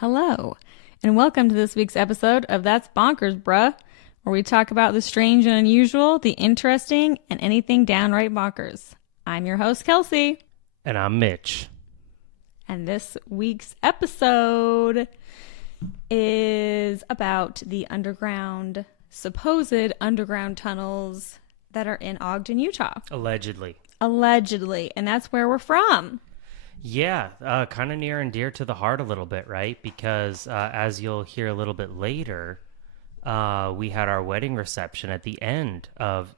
Hello, and welcome to this week's episode of That's Bonkers, Bruh, where we talk about the strange and unusual, the interesting, and anything downright bonkers. I'm your host, Kelsey. And I'm Mitch. And this week's episode is about the supposed underground tunnels that are in Ogden, Utah. Allegedly. And that's where we're from. Yeah, kind of near and dear to the heart a little bit, right? Because as you'll hear a little bit later, we had our wedding reception at the end of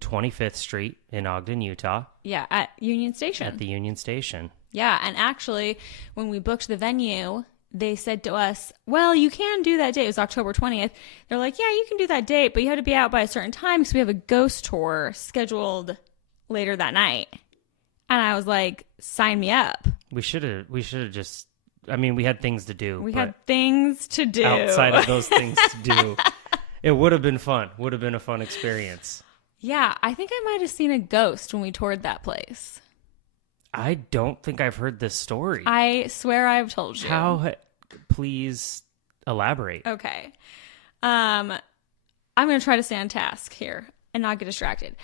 25th Street in Ogden, Utah. Yeah, at Union Station. At the Union Station. Yeah, and actually, when we booked the venue, they said to us, well, you can do that date. It was October 20th. They're like, yeah, you can do that date, but you have to be out by a certain time because we have a ghost tour scheduled later that night. And I was like, sign me up. We should have just, I mean, we had things to do. We had things to do. Outside of those things to do. It would have been fun. Would have been a fun experience. Yeah, I think I might have seen a ghost when we toured that place. I don't think I've heard this story. I swear I've told you. How? Please elaborate. Okay. I'm going to try to stay on task here and not get distracted.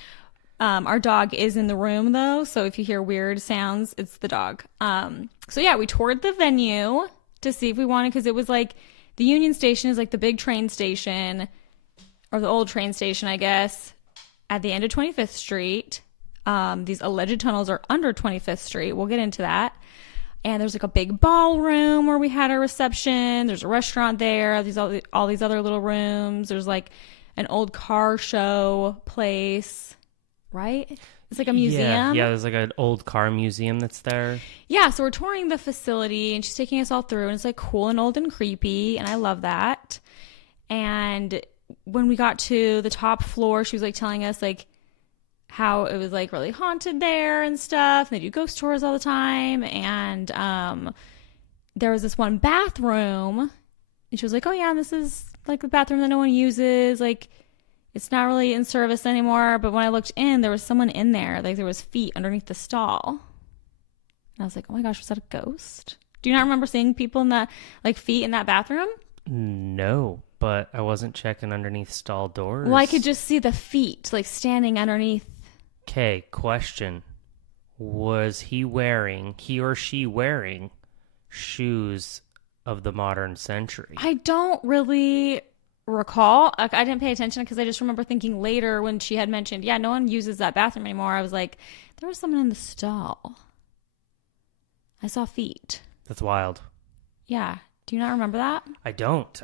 Our dog is in the room, though, so if you hear weird sounds, it's the dog. So, yeah, we toured the venue to see if we wanted, because it was like the Union Station is like the big train station, or the old train station, I guess, at the end of 25th Street. These alleged tunnels are under 25th Street. We'll get into that. And there's like a big ballroom where we had our reception. There's a restaurant there. All these other little rooms. There's like an old car show place. Right? It's like a museum. Yeah, there's like an old car museum that's there. Yeah, so we're touring the facility, and she's taking us all through, and it's like cool and old and creepy, and I love that. And when we got to the top floor, she was like telling us like how it was like really haunted there and stuff. And they do ghost tours all the time. And there was this one bathroom, and she was like, oh yeah, this is like the bathroom that no one uses. Like, it's not really in service anymore, but when I looked in, there was someone in there. Like, there was feet underneath the stall. And I was like, oh my gosh, was that a ghost? Do you not remember seeing people in that, like, feet in that bathroom? No, but I wasn't checking underneath stall doors. Well, I could just see the feet, like, standing underneath. Okay, question. Was he or she wearing shoes of the modern century? I don't really recall. I didn't pay attention because I just remember thinking later when she had mentioned, yeah, no one uses that bathroom anymore. I was like, there was someone in the stall. I saw feet. That's wild. Yeah. Do you not remember that? I don't.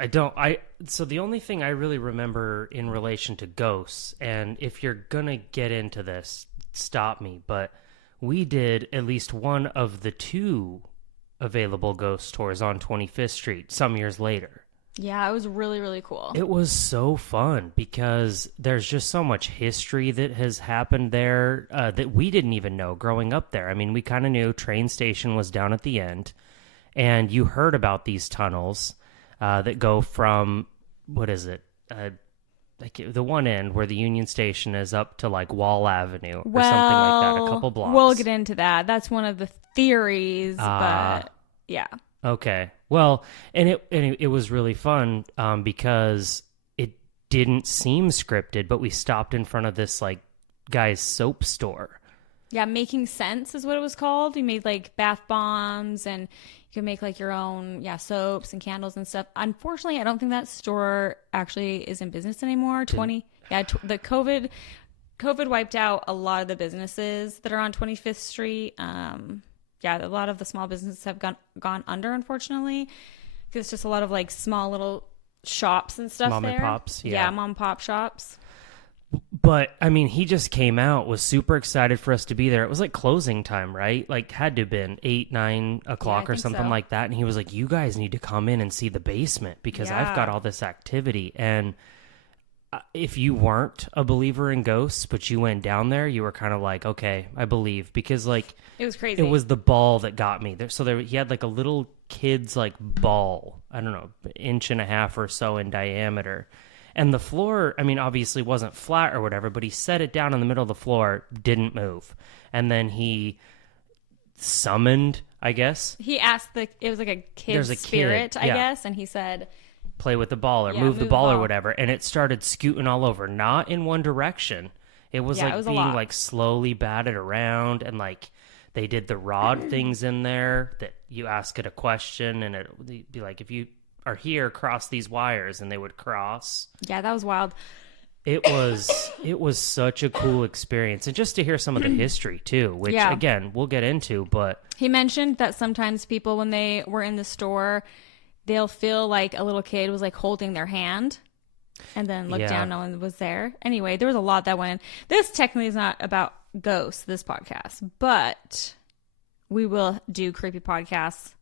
So the only thing I really remember in relation to ghosts, and if you're gonna get into this, stop me, but we did at least one of the two available ghost tours on 25th Street some years later. Yeah, it was really, really cool. It was so fun because there's just so much history that has happened there that we didn't even know growing up there. I mean, we kind of knew train station was down at the end, and you heard about these tunnels that go from, what is it? Like the one end where the Union Station is up to like Wall Avenue or something like that, a couple blocks. We'll get into that. That's one of the theories, but yeah. Okay. Well, and it was really fun because it didn't seem scripted, but we stopped in front of this like guy's soap store. Yeah, Making Sense is what it was called. We made like bath bombs, and you could make like your own soaps and candles and stuff. Unfortunately, I don't think that store actually is in business anymore. The COVID wiped out a lot of the businesses that are on 25th Street. A lot of the small businesses have gone under, unfortunately. It's just a lot of like small little shops and stuff mom there. And pops, yeah, mom and pop shops. But I mean, he just came out, was super excited for us to be there. It was like closing time, right? Like had to have been 8-9 o'clock or something like that. And he was like, "You guys need to come in and see the basement because I've got all this activity." And if you weren't a believer in ghosts, but you went down there, you were kind of like, okay, I believe, because like it was crazy. It was the ball that got me there. So he had like a little kid's like ball, I don't know, 1.5 inches or so in diameter. And the floor, I mean, obviously wasn't flat or whatever, but he set it down in the middle of the floor, didn't move. And then he summoned I guess. He asked it was like a kid's There's a spirit, kid, I yeah. guess, and he said, play with the ball or Yeah, move the move the ball or ball. whatever, and it started scooting all over, not in one direction. It was Yeah, like it was a being lot. like slowly batted around, and like they did the rod things in there that you ask it a question and it'd be like, if you are here, cross these wires, and they would cross. yeah, that was wild. It was such a cool experience, and just to hear some of the history too, which Yeah. again we'll get into. But He mentioned that sometimes people, when they were in the store, they'll feel like a little kid was like holding their hand and then look Yeah. down, no one was there. Anyway, there was a lot that went in. This technically is not about ghosts, this podcast, but we will do creepy podcast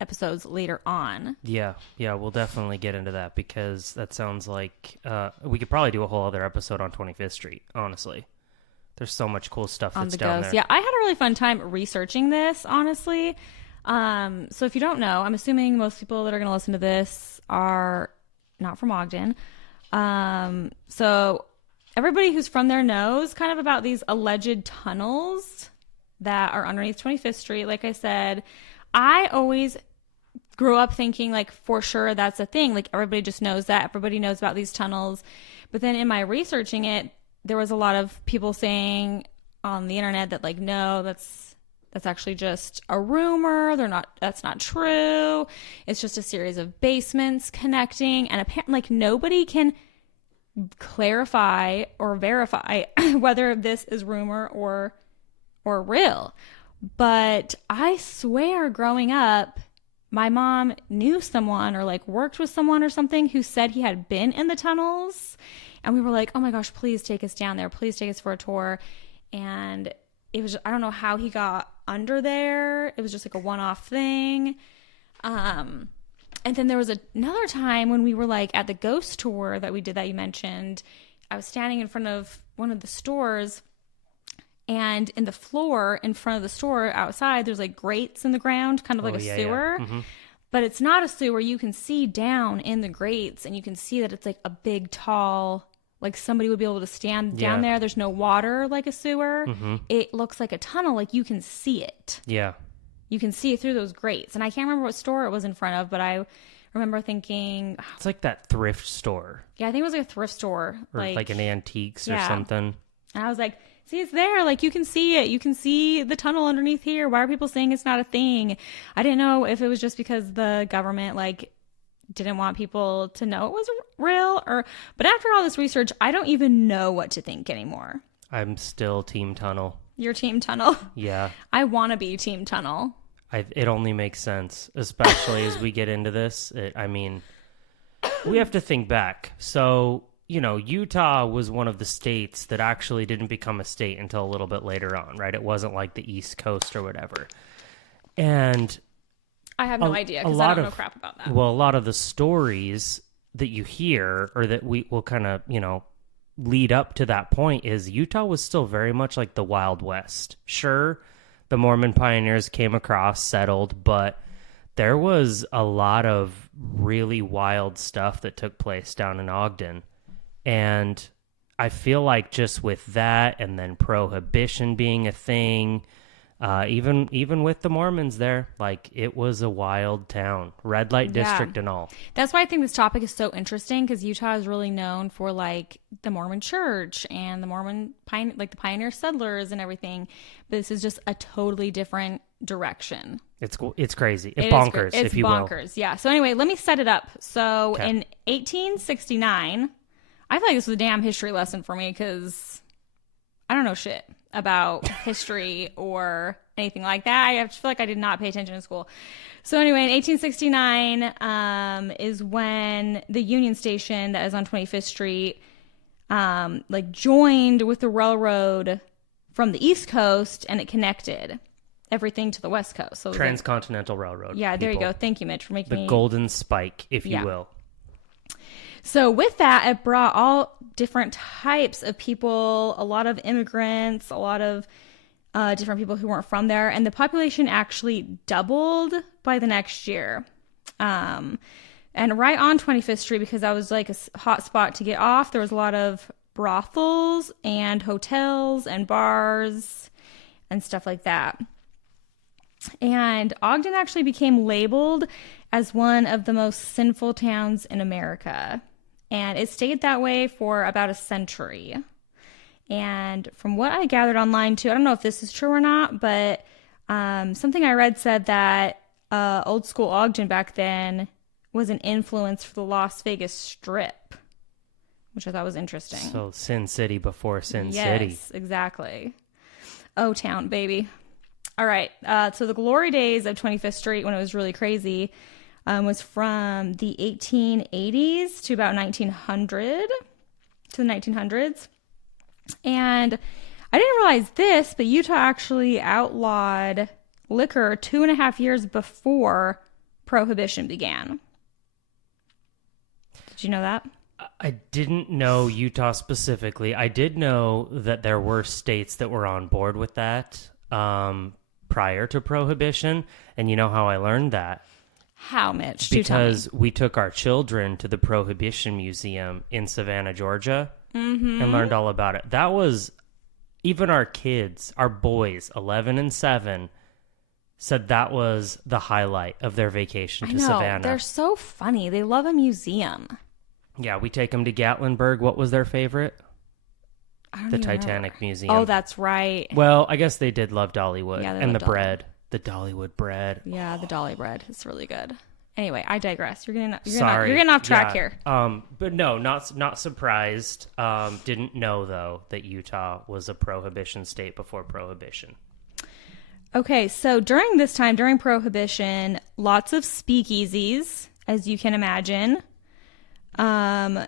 episodes later on. yeah, we'll definitely get into that, because that sounds like we could probably do a whole other episode on 25th Street. Honestly, there's so much cool stuff On that's the down ghosts. there. Yeah, I had a really fun time researching this, honestly. So if you don't know, I'm assuming most people that are going to listen to this are not from Ogden. So everybody who's from there knows kind of about these alleged tunnels that are underneath 25th Street. Like I said, I always grew up thinking like for sure that's a thing. Like everybody just knows that. Everybody knows about these tunnels. But then in my researching it, there was a lot of people saying on the internet that like, no, that's actually just a rumor. That's not true. It's just a series of basements connecting. And apparently like nobody can clarify or verify whether this is rumor or real. But I swear growing up, my mom knew someone or like worked with someone or something who said he had been in the tunnels. And we were like, oh my gosh, please take us down there. Please take us for a tour. And it was, I don't know how he got under there. It was just like a one-off thing. And then there was another time when we were like at the ghost tour that we did that you mentioned. I was standing in front of one of the stores, and in the floor in front of the store outside, there's like grates in the ground, kind of like a sewer. Yeah. Mm-hmm. But it's not a sewer. You can see down in the grates, and you can see that it's like a big, tall, like somebody would be able to stand down there. There's no water like a sewer. Mm-hmm. It looks like a tunnel. Like you can see it. Yeah. You can see it through those grates. And I can't remember what store it was in front of, but I remember thinking, It's like that thrift store, yeah, I think it was like a thrift store. or like an antiques or Yeah. something. And I was like, see, it's there. Like, you can see it. You can see the tunnel underneath here. Why are people saying it's not a thing? I didn't know if it was just because the government, like, didn't want people to know it was real but after all this research, I don't even know what to think anymore. I'm still Team Tunnel. Your team tunnel? Yeah. I want to be team tunnel. It only makes sense, especially as we get into this. I mean, we have to think back. So, Utah was one of the states that actually didn't become a state until a little bit later on, right? It wasn't like the East Coast or whatever. And I have no idea because I don't know crap about that. Well, a lot of the stories that you hear, or that we will kind of, lead up to that point, is Utah was still very much like the Wild West. Sure, the Mormon pioneers came across, settled, but there was a lot of really wild stuff that took place down in Ogden. And I feel like just with that, and then prohibition being a thing, even with the Mormons there, like, it was a wild town, red light district and all. That's why I think this topic is so interesting, because Utah is really known for like the Mormon church and the Mormon like the pioneer settlers and everything. But this is just a totally different direction. It's crazy. It's It is bonkers, it's if you bonkers. will. Yeah. So anyway, let me set it up. So Okay. in 1869, I feel like this was a damn history lesson for me because I don't know shit about history or anything like that. I feel like I did not pay attention in school. So anyway, in 1869 is when the Union Station that is on 25th Street like joined with the railroad from the East Coast, and it connected everything to the West Coast. So it was Transcontinental Railroad. yeah, there you people. go. Thank you, Mitch, for making The me... golden spike, if you Yeah. will. So with that, it brought all different types of people, a lot of immigrants, a lot of different people who weren't from there. And the population actually doubled by the next year. And right on 25th Street, because that was like a hot spot to get off, there was a lot of brothels and hotels and bars and stuff like that. And Ogden actually became labeled as one of the most sinful towns in America. And it stayed that way for about a century. And from what I gathered online too, I don't know if this is true or not, but something I read said that old school Ogden back then was an influence for the Las Vegas Strip, which I thought was interesting. So Sin City before Sin City. Yes, exactly. O-Town, baby. All right. So the glory days of 25th Street, when it was really crazy, was from the 1880s to about 1900, to the 1900s. And I didn't realize this, but Utah actually outlawed liquor 2.5 years before Prohibition began. Did you know that? I didn't know Utah specifically. I did know that there were states that were on board with that prior to Prohibition. And you know how I learned that? How, Mitch? Because we took our children to the Prohibition Museum in Savannah, Georgia, and learned all about it. That was, even our kids, our boys, 11 and 7, said that was the highlight of their vacation to Savannah. They're so funny. They love a museum. Yeah, we take them to Gatlinburg. What was their favorite? The Titanic Museum. Oh, that's right. Well, I guess they did love Dollywood. Yeah, and the bread. The Dollywood bread. Yeah, the Dolly bread is really good. Anyway, I digress. You're getting off track here. But no, not surprised. Didn't know though that Utah was a prohibition state before Prohibition. Okay, so during this time, during Prohibition, lots of speakeasies, as you can imagine. And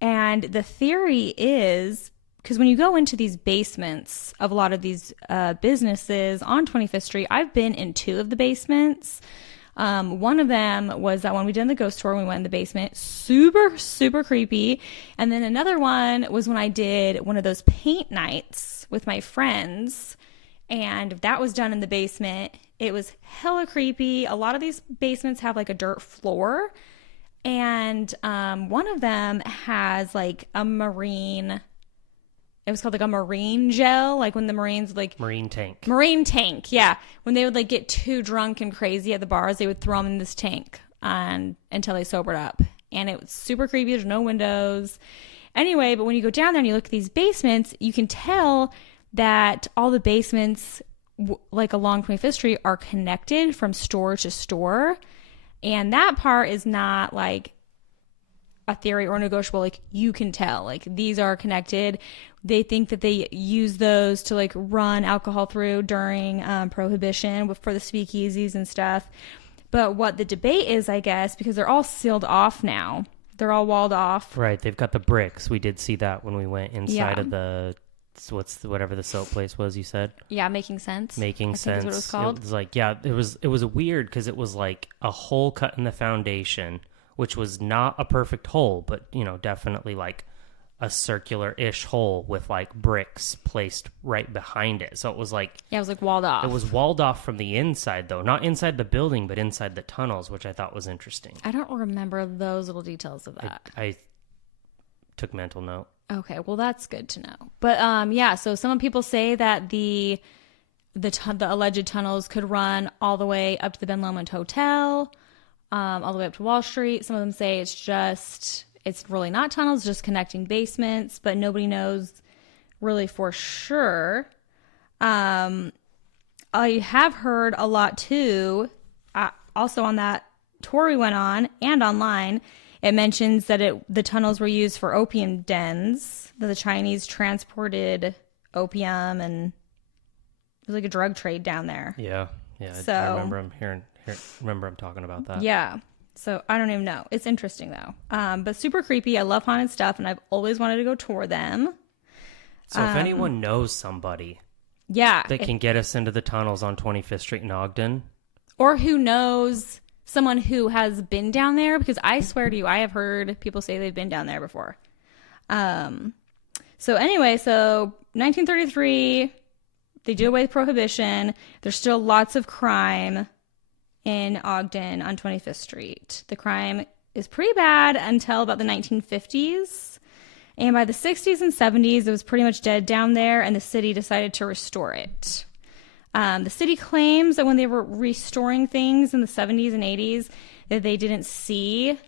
the theory is, because when you go into these basements of a lot of these businesses on 25th Street, I've been in 2 of the basements. One of them was that one we did in the ghost tour when we went in the basement. Super, super creepy. And then another one was when I did one of those paint nights with my friends. And that was done in the basement. It was hella creepy. A lot of these basements have like a dirt floor. And one of them has like a marine... It was called like a marine gel, like when the Marines like... Marine tank, yeah. When they would like get too drunk and crazy at the bars, they would throw them in this tank until they sobered up. And it was super creepy. There's no windows. Anyway, but when you go down there and you look at these basements, you can tell that all the basements like along 25th Street are connected from store to store. And that part is not like a theory or negotiable. Like you can tell, like these are connected. They think that they use those to like run alcohol through during Prohibition for the speakeasies and stuff. But what the debate is, I guess, because they're all sealed off now. They're all walled off. Right. They've got the bricks. We did see that when we went inside of the whatever the soap place was. You said. Yeah, Making Sense. Making Sense. Is what it was called. It was like it was weird because it was like a hole cut in the foundation, which was not a perfect hole, but definitely like a circular-ish hole with like bricks placed right behind it. So it was like... Yeah, it was like walled off. It was walled off from the inside, though. Not inside the building, but inside the tunnels, which I thought was interesting. I don't remember those little details of that. I took mental note. Okay, well, that's good to know. But yeah, so some people say that the alleged tunnels could run all the way up to the Ben Lomond Hotel, all the way up to Wall Street. Some of them say it's really not tunnels, just connecting basements, but nobody knows really for sure. I have heard a lot too, also on that tour we went on and online, it mentions that the tunnels were used for opium dens, that the Chinese transported opium, and it was like a drug trade down there. Yeah. So, I remember I'm talking about that. Yeah. So I don't even know. It's interesting though. But super creepy. I love haunted stuff and I've always wanted to go tour them. So if anyone knows somebody that can get us into the tunnels on 25th Street in Ogden. Or who knows someone who has been down there, because I swear to you, I have heard people say they've been down there before. So anyway, 1933, they do away with Prohibition. There's still lots of crime in Ogden on 25th Street. The crime is pretty bad until about the 1950s. And by the 60s and 70s, it was pretty much dead down there, and the city decided to restore it. The city claims that when they were restoring things in the 70s and 80s, that they didn't see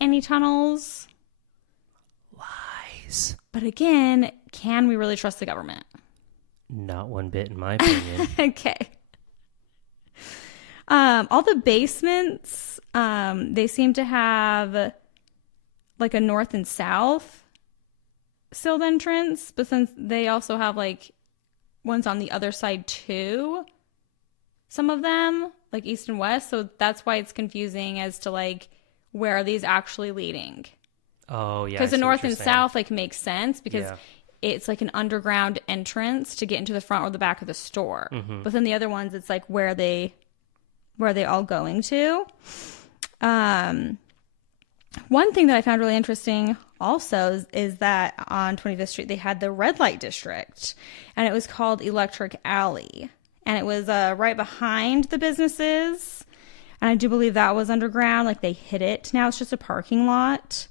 any tunnels. Lies. But again, can we really trust the government? Not one bit, in my opinion. Okay. All the basements, they seem to have like a north and south sealed entrance, but since they also have like ones on the other side too, some of them, like east and west, so that's why it's confusing as to like where are these actually leading. Oh, yeah. Because the north and south like makes sense because it's like an underground entrance to get into the front or the back of the store. Mm-hmm. But then the other ones, it's like where are they all going to? One thing that I found really interesting also is that on 25th Street, they had the red light district, and it was called Electric Alley. And it was right behind the businesses. And I do believe that was underground. Like they hid it. Now it's just a parking lot.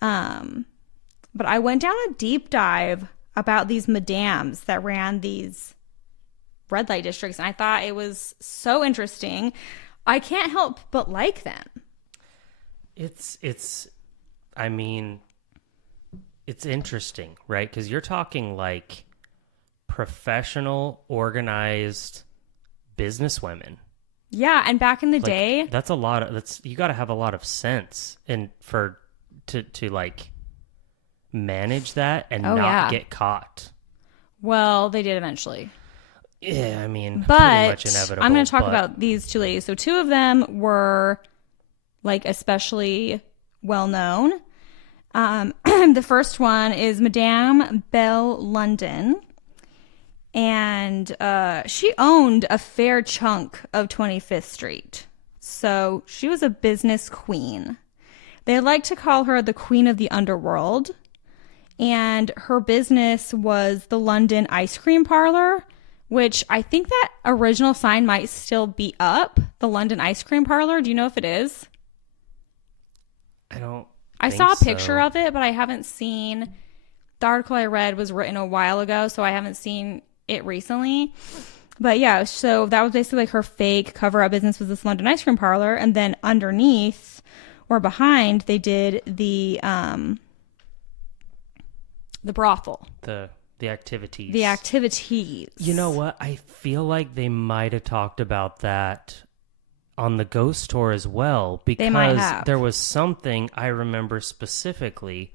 But I went down a deep dive about these madams that ran these red light districts, and I thought it was so interesting. I can't help but like them. It's interesting, right? Because you're talking like professional, organized businesswomen. Yeah, and back in the day, that's a lot of you got to have a lot of sense to like manage that and not get caught. Well, they did eventually. Yeah, I mean, but pretty much inevitable. I'm going to talk about these two ladies. So two of them were like especially well known. The first one is Madame Belle London, and she owned a fair chunk of 25th Street. So she was a business queen. They like to call her the queen of the underworld. And her business was the London Ice Cream Parlor, which I think that original sign might still be up. The London Ice Cream Parlor. Do you know if it is? I saw a picture of it, but I haven't seen. The article I read was written a while ago, so I haven't seen it recently. But yeah, so that was basically like her fake cover-up business was this London Ice Cream Parlor. And then underneath or behind, they did the brothel. The activities. The activities. You know what? I feel like they might have talked about that on the ghost tour as well, because there was something I remember specifically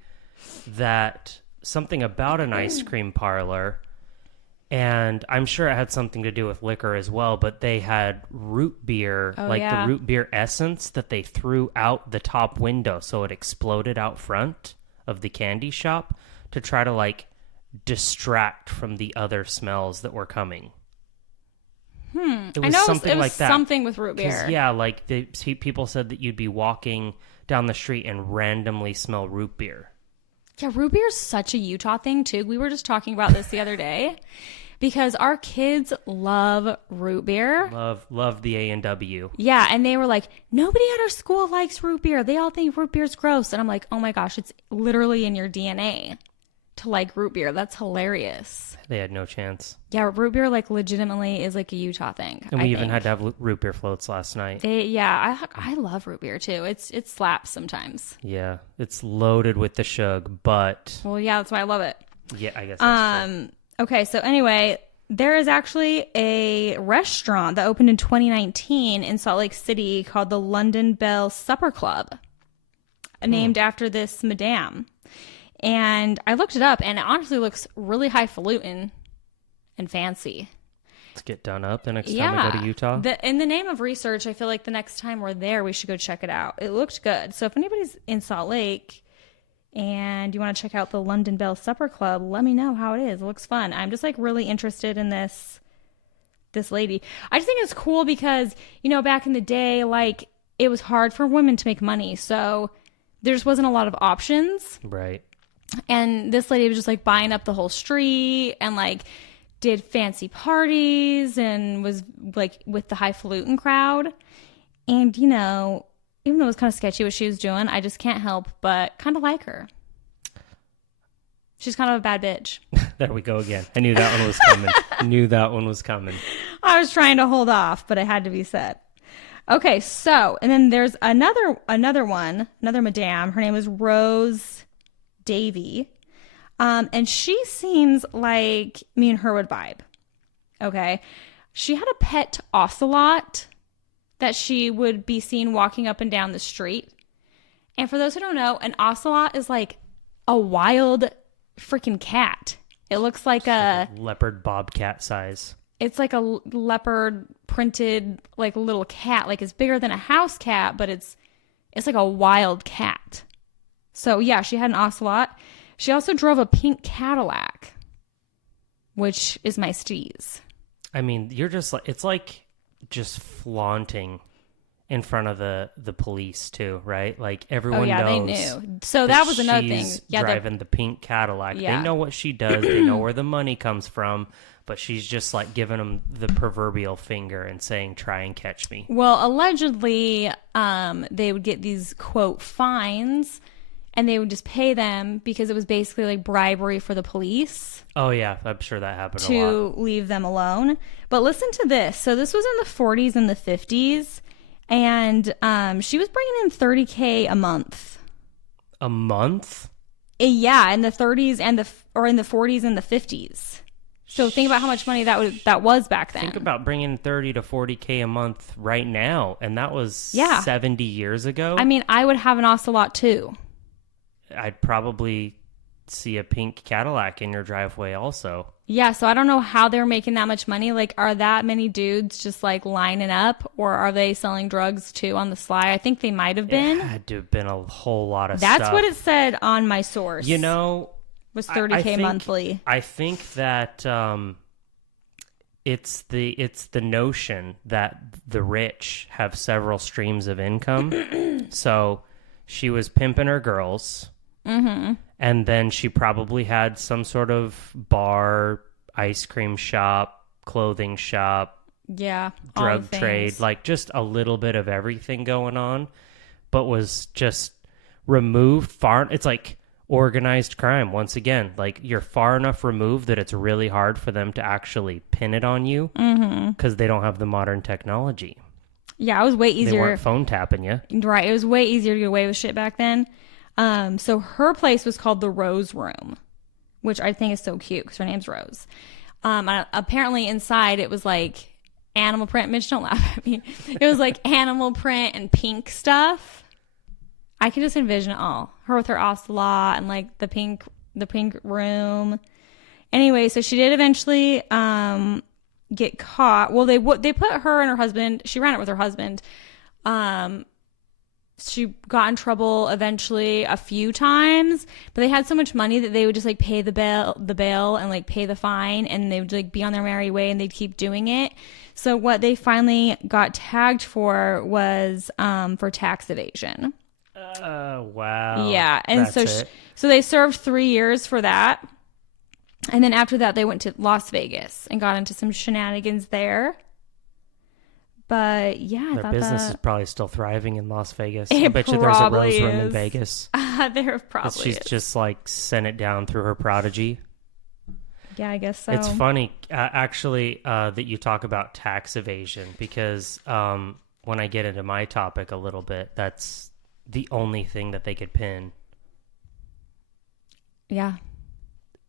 that something about an ice cream parlor, and I'm sure it had something to do with liquor as well, but they had root beer, the root beer essence that they threw out the top window so it exploded out front of the candy shop to try to like distract from the other smells that were coming. It was something like that. Something with root beer. Yeah, like people said that you'd be walking down the street and randomly smell root beer. Yeah, root beer is such a Utah thing too. We were just talking about this the other day because our kids love root beer. Love the A&W. Yeah, and they were like, nobody at our school likes root beer. They all think root beer's gross. And I'm like, oh my gosh, it's literally in your DNA to like root beer. That's hilarious. They had no chance. Yeah, root beer like legitimately is like a Utah thing. And we even had to have root beer floats last night. I love root beer too. It slaps sometimes. Yeah, it's loaded with the shug, but well, yeah, that's why I love it. Yeah, I guess that's true. Okay, so anyway, there is actually a restaurant that opened in 2019 in Salt Lake City called the London Belle Supper Club, named after this madame. And I looked it up, and it honestly looks really highfalutin and fancy. Let's get done up the next time we go to Utah. In the name of research, I feel like the next time we're there, we should go check it out. It looked good. So if anybody's in Salt Lake and you want to check out the London Belle Supper Club, let me know how it is. It looks fun. I'm just like really interested in this lady. I just think it's cool because, you know, back in the day, like it was hard for women to make money. So there just wasn't a lot of options. Right. And this lady was just like buying up the whole street and like did fancy parties and was like with the highfalutin crowd. And, you know, even though it was kind of sketchy what she was doing, I just can't help but kind of like her. She's kind of a bad bitch. There we go again. I knew that one was coming. I was trying to hold off, but it had to be said. Okay, so and then there's another one, another madame. Her name is Rose Davy. And she seems like me and her would vibe. Okay. She had a pet ocelot that she would be seen walking up and down the street. And for those who don't know, an ocelot is like a wild freaking cat. It looks like a leopard bobcat size. It's like a leopard printed like little cat. Like it's bigger than a house cat, but it's like a wild cat. So yeah, she had an ocelot. She also drove a pink Cadillac, which is my steez. I mean, you're just like, it's like just flaunting in front of the police too, right? Like everyone knows. They knew. So that was another thing. Yeah, driving the pink Cadillac. Yeah. They know what she does. They know where the money comes from. But she's just like giving them the proverbial finger and saying, "Try and catch me." Well, allegedly, they would get these quote fines, and they would just pay them because it was basically like bribery for the police. Oh yeah, I'm sure that happened a lot. To leave them alone. But listen to this. So this was in the 40s and the 50s. And she was bringing in $30K a month. A month? Yeah, in the 30s and in the 40s and the 50s. So think about how much money that was back then. Think about bringing 30 to 40K a month right now, and that was 70 years ago. I mean, I would have an ocelot too. I'd probably see a pink Cadillac in your driveway also. Yeah, so I don't know how they're making that much money. Like, are that many dudes just like lining up, or are they selling drugs too on the sly? I think they might have been. It had to have been a whole lot of stuff. That's what it said on my source. You know, was $30K monthly. I think that it's the notion that the rich have several streams of income. So she was pimping her girls. Mm-hmm. And then she probably had some sort of bar, ice cream shop, clothing shop, drug trade, like just a little bit of everything going on, but was just removed far. It's like organized crime once again. Like you're far enough removed that it's really hard for them to actually pin it on you because they don't have the modern technology. Yeah, it was way easier. They weren't phone tapping you. Right. It was way easier to get away with shit back then. So her place was called the Rose Room, which I think is so cute because her name's Rose. Apparently inside it was like animal print. Mitch, don't laugh at me. It was like animal print and pink stuff. I can just envision it all. Her with her ocelot and like the pink room. Anyway, so she did eventually get caught. Well, they put her and her husband. She ran it with her husband. She got in trouble eventually a few times, but they had so much money that they would just like pay the bail and like pay the fine, and they would like be on their merry way and they'd keep doing it. So what they finally got tagged for was for tax evasion. Wow. Yeah, and so they served 3 years for that, and then after that they went to Las Vegas and got into some shenanigans there. But yeah, their business is probably still thriving in Las Vegas. I bet you there's a Rose Room in Vegas. There probably she's is. Just like sent it down through her prodigy. Yeah, I guess so. It's funny, actually, that you talk about tax evasion because when I get into my topic a little bit, that's the only thing that they could pin. Yeah.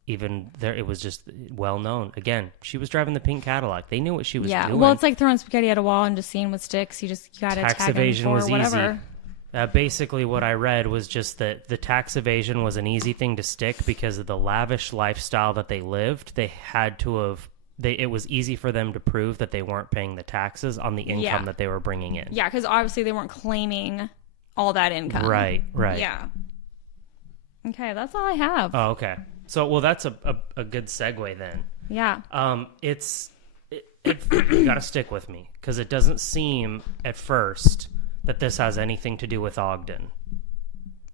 Even there, it was just well known. Again, she was driving the pink Cadillac. They knew what she was doing. Well, it's like throwing spaghetti at a wall and just seeing what sticks. You got to tax tag evasion them for was whatever. Easy. Basically, what I read was just that the tax evasion was an easy thing to stick because of the lavish lifestyle that they lived. They had to have. It was easy for them to prove that they weren't paying the taxes on the income that they were bringing in. Yeah, because obviously they weren't claiming all that income. Right. Yeah. Okay, that's all I have. Oh, okay. So, well, that's a good segue then. Yeah. You got to stick with me because it doesn't seem at first that this has anything to do with Ogden.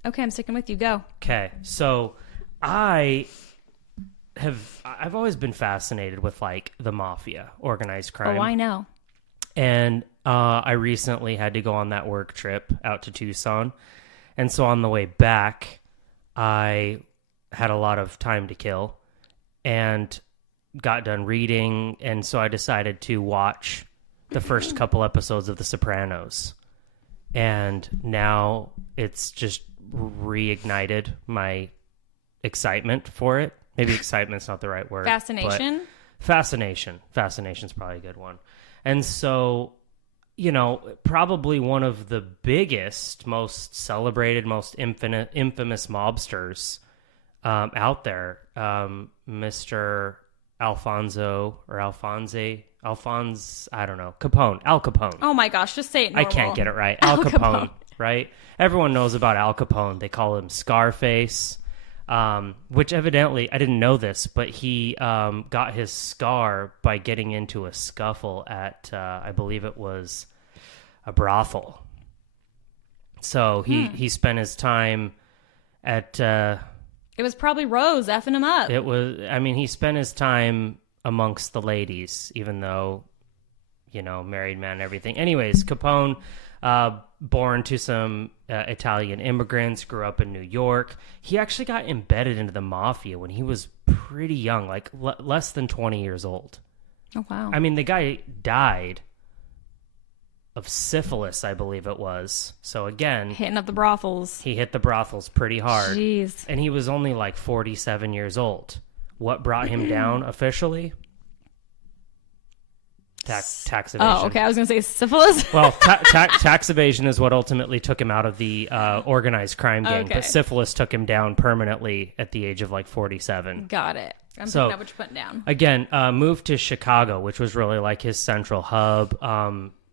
Okay, I'm sticking with you. Go. Okay. So, I've always been fascinated with like the mafia, organized crime. Oh, I know. And I recently had to go on that work trip out to Tucson. And so on the way back, I had a lot of time to kill and got done reading, and so I decided to watch the first couple episodes of The Sopranos. And now it's just reignited my excitement for it. Maybe excitement's not the right word. Fascination? Fascination. Fascination's probably a good one. And so, you know, probably one of the biggest, most celebrated, most infamous mobsters out there, Mr. Alfonso or Alphonse, I don't know, Capone, Al Capone. Oh my gosh, just say it normal. I can't get it right. Al Capone, right? Everyone knows about Al Capone. They call him Scarface, which evidently, I didn't know this, but he got his scar by getting into a scuffle at, I believe it was a brothel. So he spent his time at... it was probably Rose effing him up. It was, I mean, he spent his time amongst the ladies, even though, you know, married man and everything. Anyways, Capone, born to some Italian immigrants, grew up in New York. He actually got embedded into the mafia when he was pretty young, like less than 20 years old. Oh, wow. I mean, the guy died of syphilis, I believe it was. So again, hitting up the brothels. He hit the brothels pretty hard. Jeez. And he was only like 47 years old. What brought him down officially? Tax evasion. Oh, okay. I was going to say syphilis. Well, tax evasion is what ultimately took him out of the organized crime gang. Okay. But syphilis took him down permanently at the age of like 47. Got it. I'm picking up what you're putting down. Again, moved to Chicago, which was really like his central hub.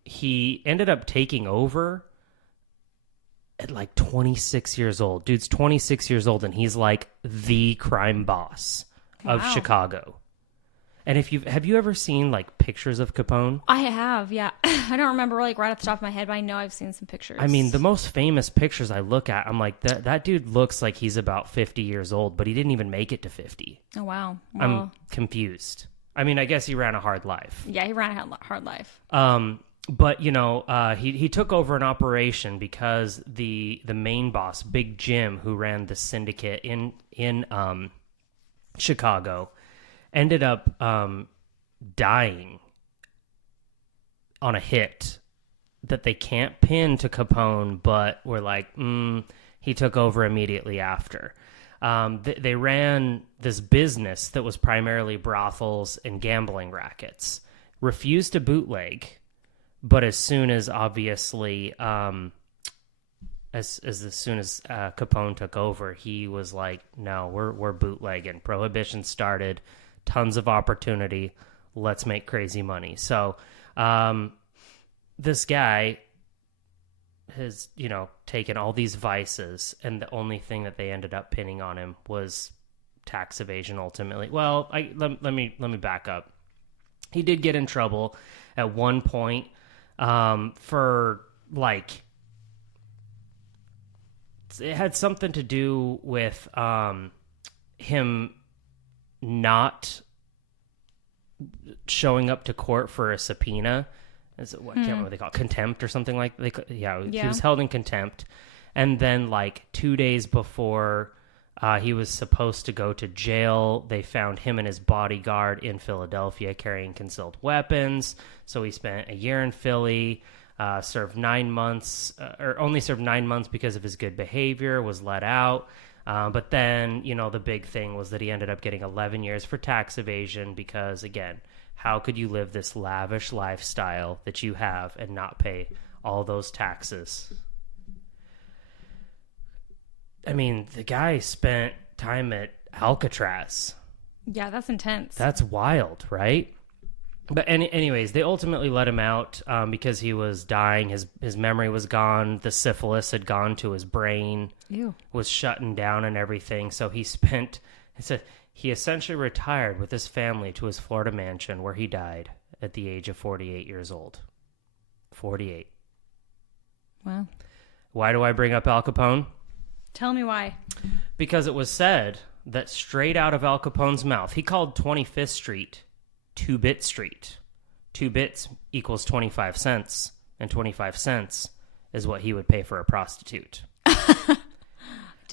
He ended up taking over at like 26 years old. Dude's 26 years old, and he's like the crime boss of Chicago. And have you ever seen like pictures of Capone? I have, yeah. I don't remember like right off the top of my head, but I know I've seen some pictures. I mean, the most famous pictures I look at, I'm like, that dude looks like he's about 50 years old, but he didn't even make it to 50. Oh, wow. I'm Well, confused. I mean, I guess he ran a hard life. yeah, he ran a hard life. But, you know, he took over an operation because the main boss, Big Jim, who ran the syndicate in Chicago, ended up dying on a hit that they can't pin to Capone, but we're like, he took over immediately after. They ran this business that was primarily brothels and gambling rackets, refused to bootleg. But as soon as obviously, as soon as Capone took over, he was like, "No, we're bootlegging." Prohibition started, tons of opportunity. Let's make crazy money. So, this guy has, you know, taken all these vices, and the only thing that they ended up pinning on him was tax evasion. Ultimately, well, let me back up. He did get in trouble at one point. For like, it had something to do with him not showing up to court for a subpoena. I can't remember what they call it, contempt or something like that. Yeah, he was held in contempt, and then like 2 days before he was supposed to go to jail, they found him and his bodyguard in Philadelphia carrying concealed weapons. So he spent a year in Philly, served 9 months, or only served 9 months because of his good behavior, was let out. But then, you know, the big thing was that he ended up getting 11 years for tax evasion because, again, how could you live this lavish lifestyle that you have and not pay all those taxes? I mean, the guy spent time at Alcatraz. Yeah, that's intense. That's wild, right? But anyways, they ultimately let him out because he was dying. His memory was gone. The syphilis had gone to his brain. Ew. Was shutting down and everything. So he essentially retired with his family to his Florida mansion where he died at the age of 48 years old. 48. Wow. Why do I bring up Al Capone? Tell me why. Because it was said that straight out of Al Capone's mouth, he called 25th Street 2-bit street. 2 bits equals 25 cents, and 25 cents is what he would pay for a prostitute.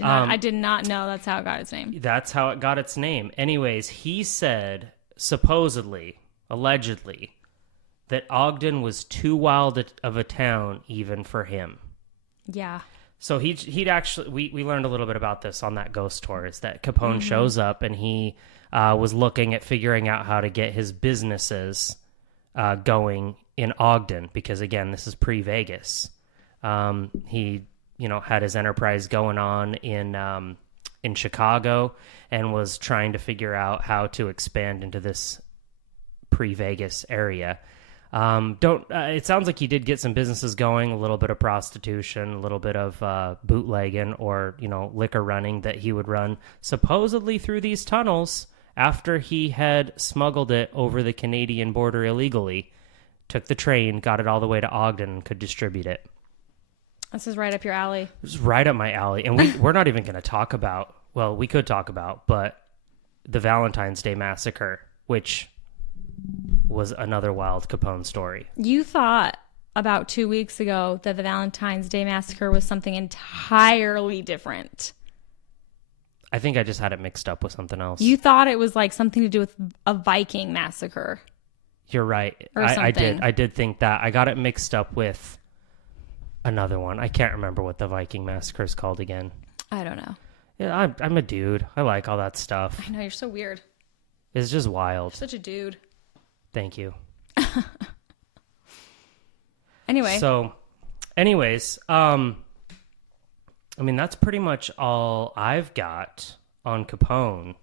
I did not know that's how it got its name. That's how it got its name. Anyways, he said supposedly, allegedly, that Ogden was too wild of a town even for him. Yeah. So he'd actually, we learned a little bit about this on that ghost tour, is that Capone shows up and he was looking at figuring out how to get his businesses going in Ogden, because again, this is pre-Vegas. He, had his enterprise going on in Chicago and was trying to figure out how to expand into this pre-Vegas area. It sounds like he did get some businesses going, a little bit of prostitution, a little bit of bootlegging or, liquor running that he would run supposedly through these tunnels after he had smuggled it over the Canadian border illegally, took the train, got it all the way to Ogden, and could distribute it. This is right up your alley. It was right up my alley. And we're not even going to talk about, well, we could talk about, but the Valentine's Day Massacre, which was another wild Capone story. You thought about 2 weeks ago that the Valentine's Day Massacre was something entirely different. I think I just had it mixed up with something else. You thought it was like something to do with a Viking massacre. You're right. Or I something. I did think that. I got it mixed up with another one. I can't remember what the Viking massacre is called again. I don't know. Yeah, I'm a dude. I like all that stuff. I know, you're so weird. It's just wild. You're such a dude. Thank you. Anyway. So, anyways, that's pretty much all I've got on Capone.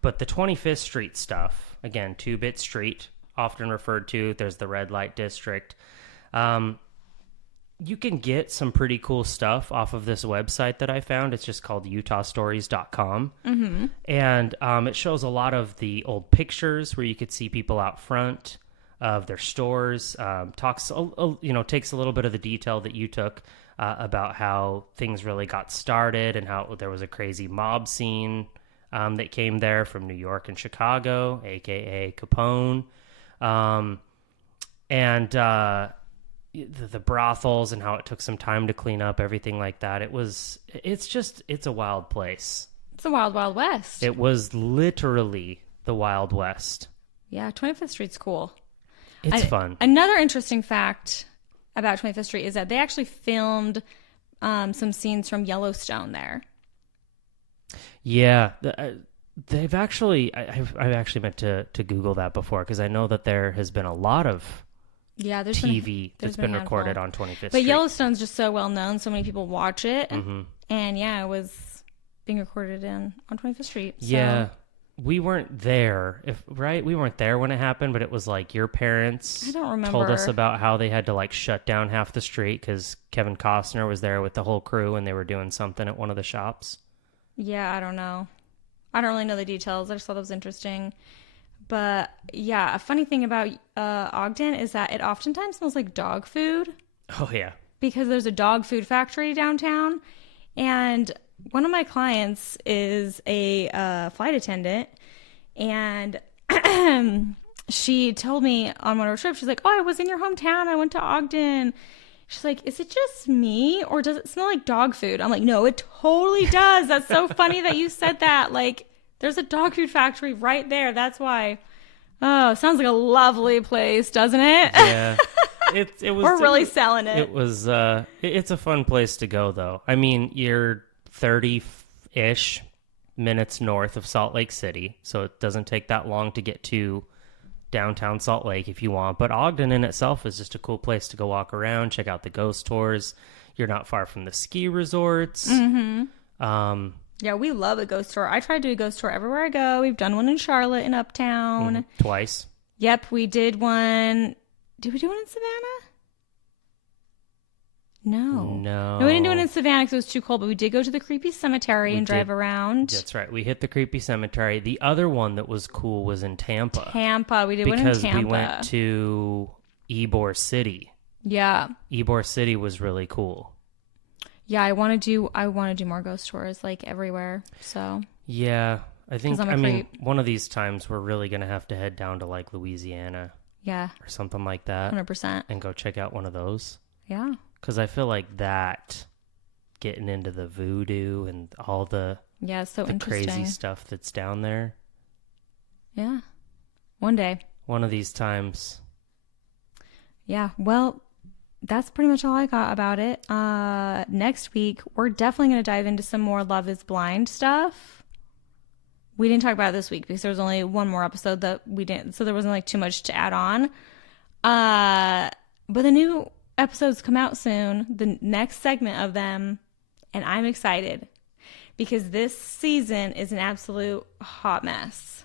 But the 25th Street stuff, again, 2-Bit Street, often referred to. There's the red light district. You can get some pretty cool stuff off of this website that I found. It's just called utahstories.com. Mm-hmm. And it shows a lot of the old pictures where you could see people out front of their stores. Takes a little bit of the detail that you took about how things really got started and how there was a crazy mob scene that came there from New York and Chicago, a.k.a. Capone. The brothels and how it took some time to clean up, everything like that. It's a wild place. It's the Wild Wild West. It was literally the Wild West. Yeah, 25th Street's cool. It's fun. Another interesting fact about 25th Street is that they actually filmed some scenes from Yellowstone there. Yeah, they've actually, I've actually meant to Google that before, because I know that there has been a lot of there's TV that's been a recorded on 25th Street. But Yellowstone's just so well known, so many people watch it. Mm-hmm. And yeah, it was being recorded on 25th Street. So. Yeah. We weren't there, right? We weren't there when it happened, but it was like your parents I don't remember. told us about how they had to like shut down half the street because Kevin Costner was there with the whole crew and they were doing something at one of the shops. Yeah, I don't know. I don't really know the details. I just thought that was interesting. But yeah, a funny thing about Ogden is that it oftentimes smells like dog food. Oh, yeah. Because there's a dog food factory downtown. And one of my clients is a flight attendant. And she told me on one of her trips, she's like, oh, I was in your hometown. I went to Ogden. She's like, is it just me or does it smell like dog food? I'm like, no, it totally does. That's so funny that you said that. Like, there's a dog food factory right there. That's why. Oh, sounds like a lovely place, doesn't it? Yeah. It was. We're really selling it. It was. It's a fun place to go, though. I mean, you're 30-ish minutes north of Salt Lake City, so it doesn't take that long to get to downtown Salt Lake if you want. But Ogden in itself is just a cool place to go walk around, check out the ghost tours. You're not far from the ski resorts. Mm-hmm. Yeah, we love a ghost tour. I try to do a ghost tour everywhere I go. We've done one in Charlotte and Uptown. Twice. Yep, we did one. Did we do one in Savannah? No, we didn't do it in Savannah because it was too cold, but we did go to the creepy cemetery and drive around. That's right. We hit the creepy cemetery. The other one that was cool was in Tampa. We did one in Tampa. Because we went to Ybor City. Yeah. Ybor City was really cool. Yeah, I want to do more ghost tours like everywhere. So yeah, I think one of these times we're really gonna have to head down to like Louisiana. Yeah. Or something like that. 100%. And go check out one of those. Yeah. Because I feel like that, getting into the voodoo and all the crazy stuff that's down there, Yeah. One day. One of these times. Yeah. Well, that's pretty much all I got about it. Next week, we're definitely going to dive into some more Love is Blind stuff. We didn't talk about it this week because there was only one more episode that we didn't, so there wasn't like too much to add on. But the new episodes come out soon, the next segment of them, and I'm excited because this season is an absolute hot mess.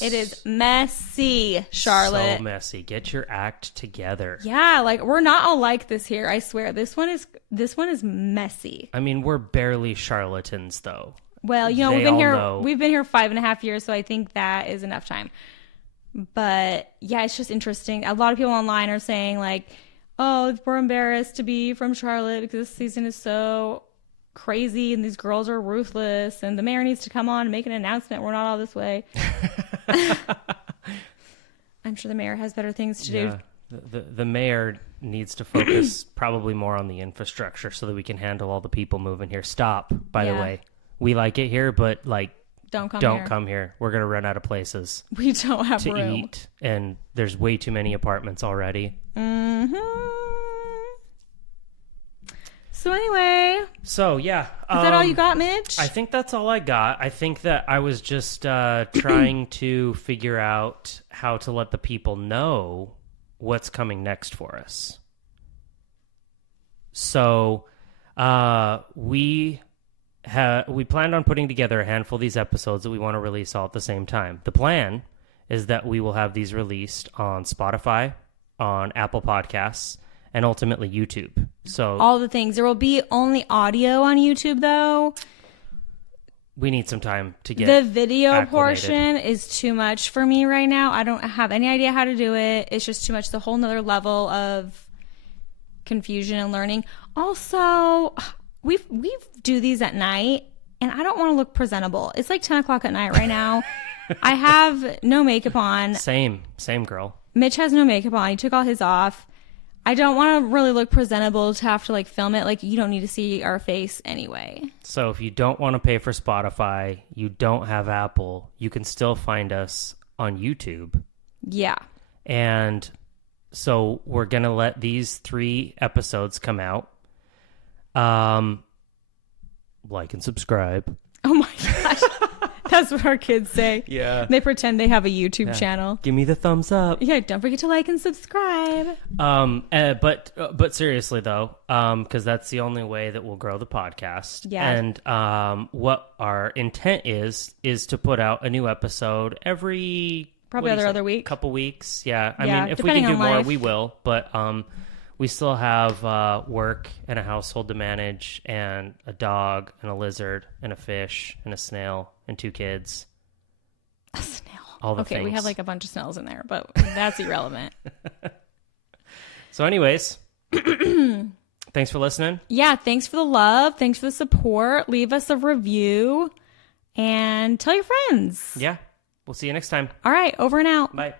It is messy, Charlotte. So messy. Get your act together. Yeah, like we're not all like this here. I swear, this one is messy. I mean, we're barely charlatans, though. Well, you know, we've been here 5.5 years, so I think that is enough time. But yeah, it's just interesting. A lot of people online are saying like, "Oh, we're embarrassed to be from Charlotte because this season is so crazy and these girls are ruthless and the mayor needs to come on and make an announcement. We're not all this way." I'm sure the mayor has better things to do. The mayor needs to focus probably more on the infrastructure so that we can handle all the people moving here. Stop, by the way. We like it here, but like, don't come here. We're going to run out of places. We don't have to room. Eat, and there's way too many apartments already. Mm-hmm. So anyway. So, yeah. Is that all you got, Mitch? I think that's all I got. I think that I was just trying to figure out how to let the people know what's coming next for us. So, we planned on putting together a handful of these episodes that we want to release all at the same time. The plan is that we will have these released on Spotify, on Apple Podcasts, and ultimately YouTube. So all the things. There will be only audio on YouTube, though. We need some time to get the video acclimated. portion is too much for me right now. I don't have any idea how to do it. It's just too much. It's a whole nother level of confusion and learning. Also, we do these at night, and I don't want to look presentable. It's like 10 o'clock at night right now. I have no makeup on. Same girl. Mitch has no makeup on. He took all his off. I don't want to really look presentable to have to like film it. Like, you don't need to see our face anyway. So if you don't want to pay for Spotify, you don't have Apple, you can still find us on YouTube. Yeah. And so we're going to let these 3 episodes come out. Like and subscribe. Oh my gosh. That's what our kids say. Yeah. They pretend they have a YouTube channel. Give me the thumbs up. Yeah, don't forget to like and subscribe. But seriously though, because that's the only way that we'll grow the podcast. Yeah. And what our intent is to put out a new episode every probably other week. Couple weeks. Yeah. I Yeah, mean, if we can do more, life. we will. But we still have work and a household to manage, and a dog and a lizard and a fish and a snail and 2 kids. A snail. All the okay, things. we have like a bunch of snails in there, but that's irrelevant. So anyways, thanks for listening. Yeah, thanks for the love. Thanks for the support. Leave us a review and tell your friends. Yeah. We'll see you next time. All right, over and out. Bye.